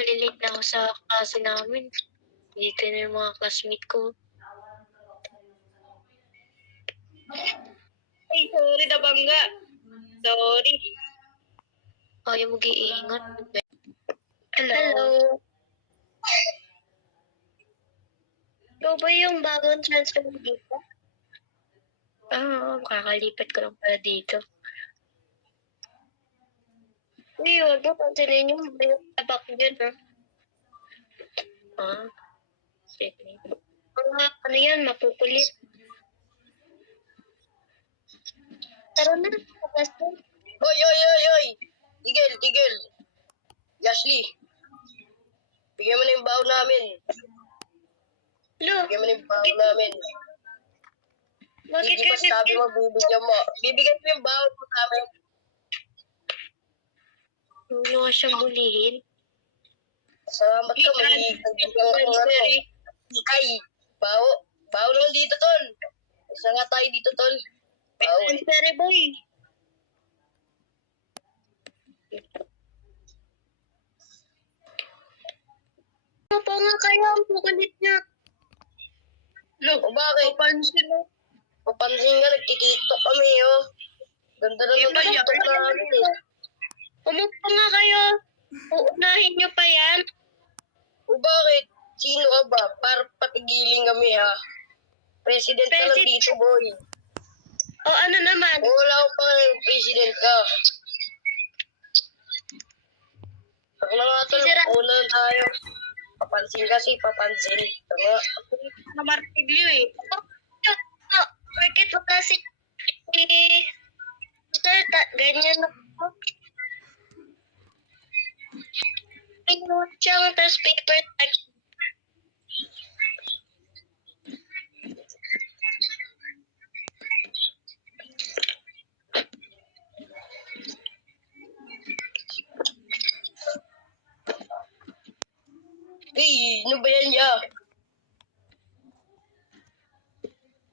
malilate na ako sa klase namin. Dito na yung mga classmate ko. Ay, sorry na bangga. Sorry. Kaya mag-iingat. Hello. Ikaw ba yung bagong transfer dito? Kakalipat ko lang pala dito. Uy, huwag mo pansinin yung tabak dyan, ha? Sige. Ano yan, makukulit. Tara na, tapos na. Oy! Tigil! Ashley, bigyan mo na yung baon namin. Lo, Bigyan mo na yung baon namin. bakit Hindi pa sabi mo, bibigyan mo. Bibigyan mo yung baon mo namin. Huwag nyo nga siyang bulihin. Salamat ka, may kagbigan ko Ay, baon naman dito, tol. Isa nga tayo dito, tol. Baon. Sorry, boy. Ano pa nga kaya ang kukulit niya? Lo, bakit? Papansin mo. Papansin nga, nagtitiktok kami, oh. Ganda na ng tiktok namin, eh. Umupo nga kayo. Uunahin niyo pa yan. O bakit? Sino ka ba? Para patigilin kami, ha? President ka lang dito, boy. O ano naman? Wala ko pa yung president ka. Ako na nga, tol. Una na tayo. Papansin papansin. Tama. Na martilyo eh. Bakit mo kasi sir, ganyan na po. Pinuot siyang tapos paper tag. Hey, ano ba yan niya?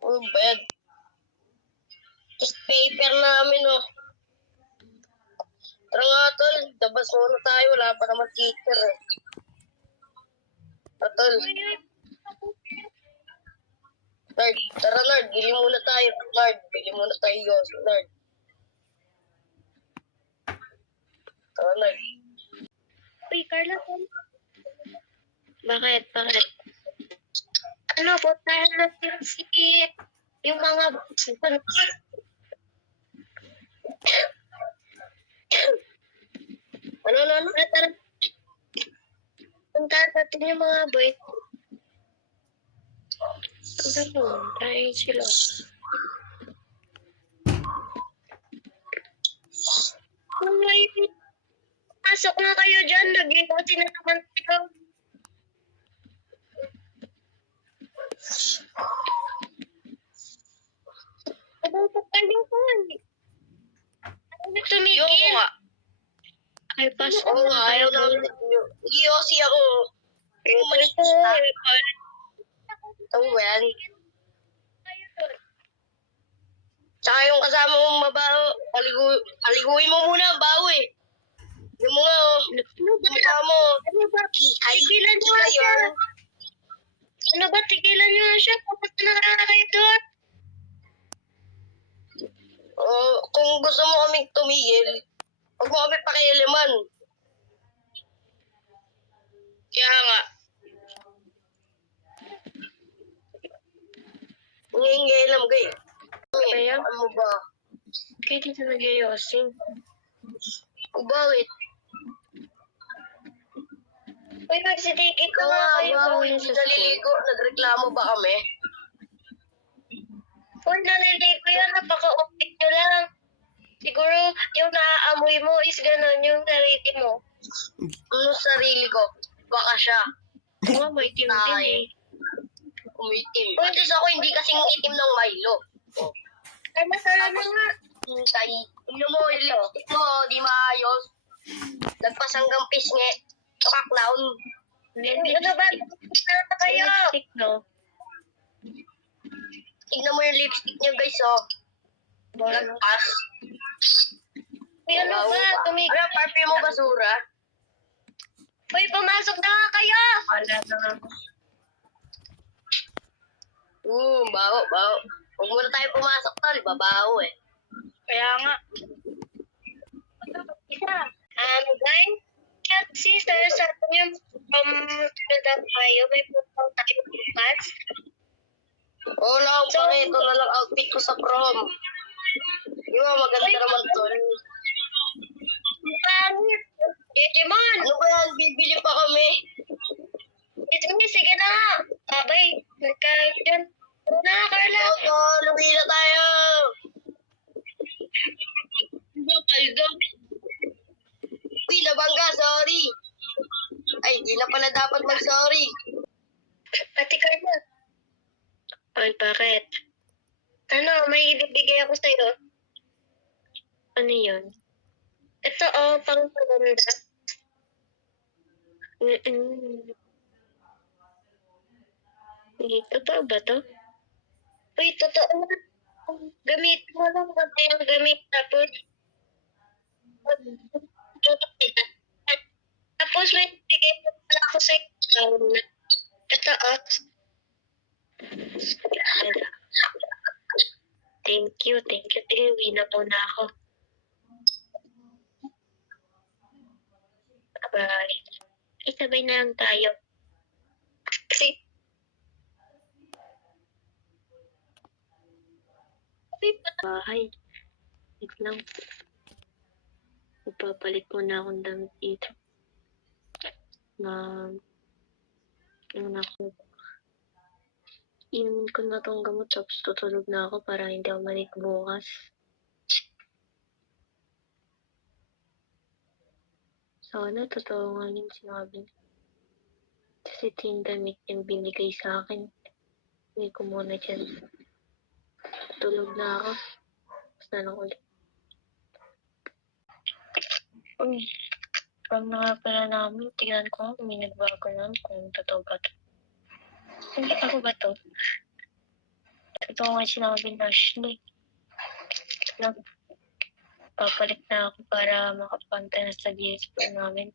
Ano ba yan? Tapos paper namin, oh. Tara nga, tol. Dabas muna tayo. Wala pa naman teacher, eh. Tol. Nerd, tara, Nerd. Bili muna tayo. Nerd, bili muna tayo. Nerd. Tara, Nerd. Uy, Carla, Bakit? ano, puntahan natin yung mga Ano? Tara. Puntahan natin yung mga boy. Ano? Tayo sila. Pasok na kayo dyan. Nag-iwasi na naman ikaw. Nabusok kayo ko eh. Ano tumigil? Ayoko nga. Ay, pasok Oo na nga, tayo. ayaw namin. Nag-iossi ako. Yung Ito, malikita. Ito ba yan? Tsaka yung kasama mong mabaho, aliguin mo muna ang baho eh. Yung mga, oh. Mukha mo. Ano ba? Tigilan nyo nga siya. Ano ba? Tigilan nyo nga siya. Kapag nakakakayo doon. Kung gusto mo kaming tumigil, huwag mo kami pakialaman. Kaya nga. Ngayon lang, gay. Kaya? Ano ba? Kaya dito nag-iosing. O bakit? Uy, magsitikit ka Ikaw nga nga kayo. ba, hindi naliligo? Nagreklamo ba kami? Uy, naliligo yan. Napaka-upit nyo lang. Siguro, yung naaamoy mo is gano'n yung sarili mo. Ano sarili ko? Baka siya. Oo, may team din eh. Umitim. At least ako hindi kasing itim ng Milo. Ay, masarap na nga. Hintay. Tignan mo, yung lipstick mo, di maayos. Lagpas hanggang pisngi. Clown. Uy, ano ba? Masarap na kayo. Lipstick, no? Tignan mo yung lipstick niya, guys, oh. Lagpas. Uy, ano ba? Tumigil. Ano, perfume mo basura? Uy, pumasok Wala na. Baho, baho. Huwag muna tayo pumasok, tol. Babaho eh. Kaya nga. Isa. Guys, kasi sa atin yung nagdang tayo, may putang tayo bukas. Oo lang, ito na lang outfit ko sa prom. Di ba, maganda naman, tol. Digimon! Ano ba yan? Bibili pa kami. Sige na nga. Babay. Nagka-dyan. Ano na, Carla? Tol, uwi na tayo. Paldo. Uy, nabangga, sorry. Ay, di na pala dapat mag-sorry. Ate Carla. Ay, bakit? Ano, may ibibigay ako sa'yo. Ano yun? Ito, pang maganda. Totoo ba to? Uy, totoo na. Gamit mo lang kasi yung gamit. Tapos may bigay mo pala ako sa ikaw. Ito, Thank you. Uwi na muna ako. Bye. Isabay na lang tayo. Kasi, Bahay. Wait lang. Ipapalit muna akong damit dito. Inumin ko na tong gamot tapos tutulog na ako para hindi ako manik bukas. Sana totoo nga yung sinabi niya. Kasi ito yung damit yung binigay sa akin. Hindi ko muna dyan. Tulog na ako. Tapos na lang ulit. Uy, pag na nga pala namin, tignan ko kung may nagbago nun kung totoo ba to. Hindi ako ba to? Totoo nga sinabi ni Ashley. Papalit na ako para makapanta na sa GS4 namin.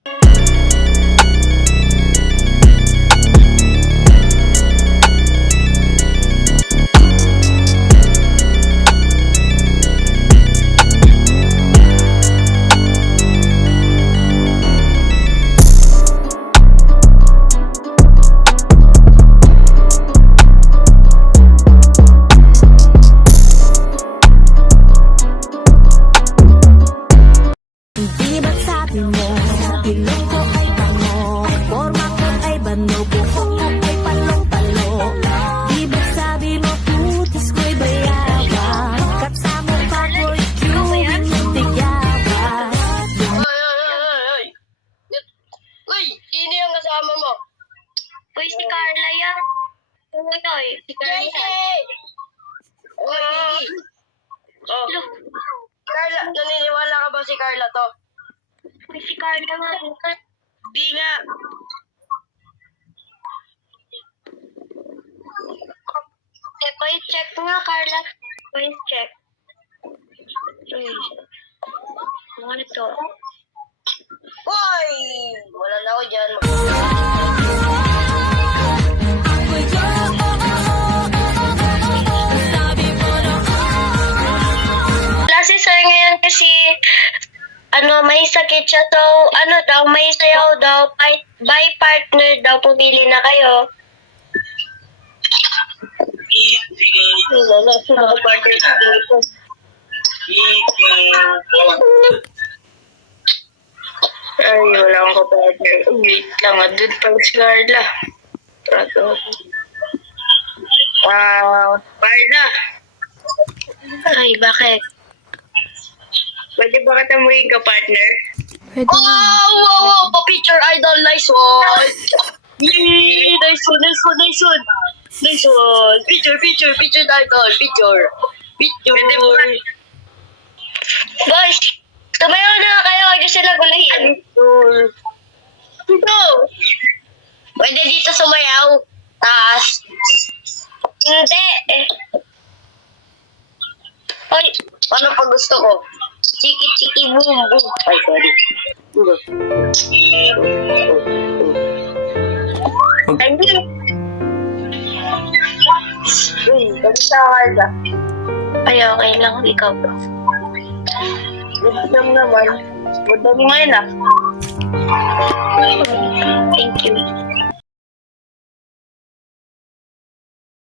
Di ba't sabi mo, ilong ko ay tango, forma ko ay bano, buhok ko ay palong-palo. Di ba't sabi mo, putis ko'y bayawan, kapsa mo pa ko'y cubing yung tigawan. Ay. Uy, sino yung kasama mo? uy, si Carla yan. Uy, si Carla yan. Gigi! Uy, Gigi. Oh. Carla, naniniwala ka ba si Carla to? Uy, si Carla nga. Di nga. Voice check nga, Carla. Voice check. Uy, ano to? Hoy! Wala na ako dyan. Ako'y sabi mo na Kasi sa ngayon kasi, may sakit siya. So, may sayaw daw. By partner daw, pumili na kayo. Wala, sino ka partner sa dito? Ay, wala akong kapartner. Wait lang, doon pala si Carla. Trato. Carla. Ay, bakit? Pwede ba kita maging kapartner? Wow! Pa-picture idol, nice one! Yee! Nice one! Nice one! Picture idol, picture! Pwede ba? Boys, tumayo na kayo. Huwag niyo sila gulahin. Ito! Pwede dito sumayaw. Taas. Hindi. Hoy, Paano pag gusto ko? Chiki boom boom. Ay, sorry. Thank you. Uy, kamusta ka Carla? Ay, okay lang. Ikaw ba? Good lang naman. Good mo ngayon ah. Thank you.